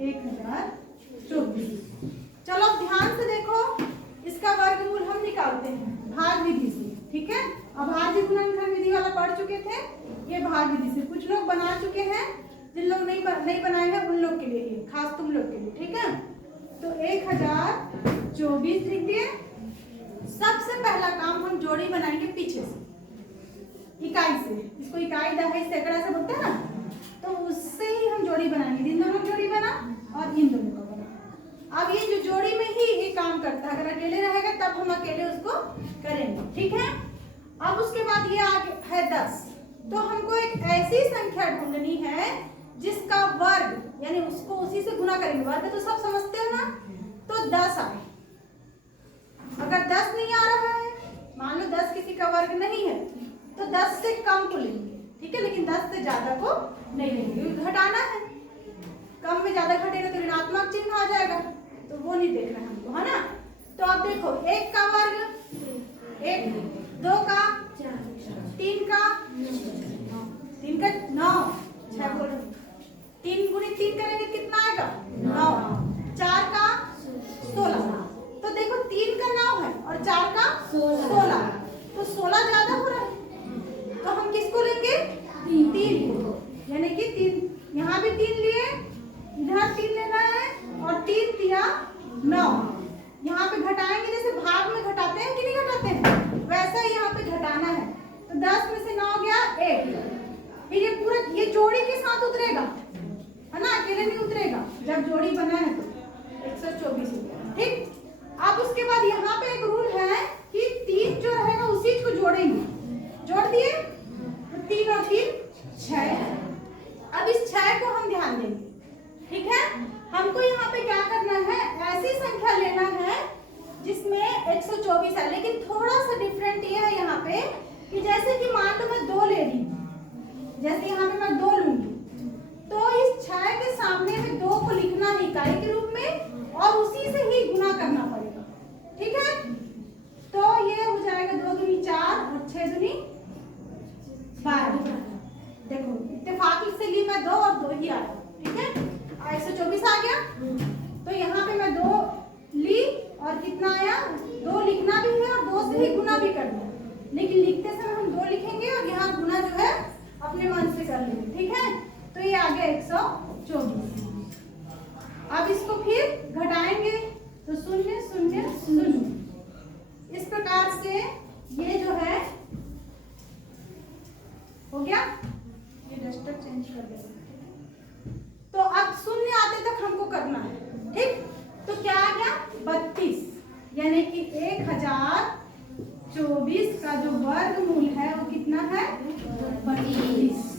1024। चलो अब ध्यान से देखो, इसका वर्गमूल हम निकालते हैं भाग विधि से, ठीक है। अभाज्य गुणनखंड विधि वाला पढ़ चुके थे, ये भाग विधि से कुछ लोग बना चुके हैं, जिन लोग नहीं बनाए हैं उन लोग के लिए, ये खास तुम लोग के लिए, ठीक है। तो 1024 लिख दिए। सबसे पहला काम हम जोड़ी बनाएंगे पीछे से, इकाई से। इसको इकाई, दहाई, सैकड़ा से बोलते हैं ना, तो उससे ही हम जोड़ी बनाएंगे। इन दोनों जोड़ी बना और इन दोनों का बना। अब ये जो जोड़ी में ही ये काम करता है, अगर अकेले रहेगा तब हम अकेले उसको करेंगे, ठीक है। अब उसके बाद ये आगे है 10, तो हमको एक ऐसी संख्या ढूंढनी है जिसका वर्ग, यानी उसको उसी से गुना करेंगे। वर्ग तो सब समझते हो ना, तो 10 आए। अगर 10 नहीं आ रहा है, मान लो 10 किसी का वर्ग नहीं है, तो 10 से कम को लेंगे, ठीक है, लेकिन 10 से ज्यादा को नहीं लेंगे, घटाना है। कम में ज्यादा घटेगा तो ऋणात्मक चिन्ह आ जाएगा, तो वो नहीं देखना है हमको, है ना। तो अब देखो, 1 का वर्ग 1, 2 का 3 का 9, 6 बोल रहे, 3 गुणित 3 करेंगे कितना आएगा 9, 4 का 16। तो देखो 3 का 9 है और 4 का 16, तो 16 ज्यादा हो रहा है, तो हम किसको लेंगे 3 को, यानी कि 3, यहाँ भी 3 लिए, इधर 3 लेना है और 3 दिया 9। यहाँ पे घटाएंगे, जैसे भाग में घटाते हैं कि नहीं घटाते हैं, वैसा ही यहाँ पे घटाना है। तो 10 में से 9 गया 1, फिर ये पूरा ये जोड़ी के साथ उतरेगा, है ना, अकेले नहीं उतरेगा। जब जोड़ी बना है तो 124, ठीक। अब उसके बाद यहाँ पे एक रूल है कि 3 जो रहेगा उसी को जोड़ेंगे, जोड़ दिए तो 3 और 3 6। अब इस 6 को हम ध्यान देंगे, ठीक है। हमको यहाँ पे क्या करना है, ऐसी संख्या लेना है जिसमें 124 है, लेकिन थोड़ा सा डिफरेंट ये है यहाँ पे कि जैसे कि मान लो मैं 2 ले रही हूँ, जैसे यहाँ पे मैं 2 लूंगी, तो इस 6 के सामने में 2 को लिखना है इकाई के रूप में और उसी से ही गुना करना पड़ेगा, ठीक है। तो ये हो जाएगा 2 दूनी 4 और 6 दूनी 12। देखो इत्तेफाक से ली मैं 2 और 2 ही आया, ठीक है। 124 आ गया, तो यहाँ पे मैं 2 ली और कितना आया 2 लिखना भी है और 2 से ही गुना भी करना है, लेकिन लिखते समय हम 2 लिखेंगे और यहाँ गुना जो है अपने मन से कर लेंगे, ठीक है। तो ये आ गया 124। अब इसको फिर घटाएंगे तो 0 0 0, इस प्रकार से ये जो है हो गया। ये डस्टर चेंज कर देंगे, तो अब 0 आते तक हमको करना है, ठीक। तो क्या आ गया 32, यानी कि 1024 का जो वर्गमूल है वो कितना है 32।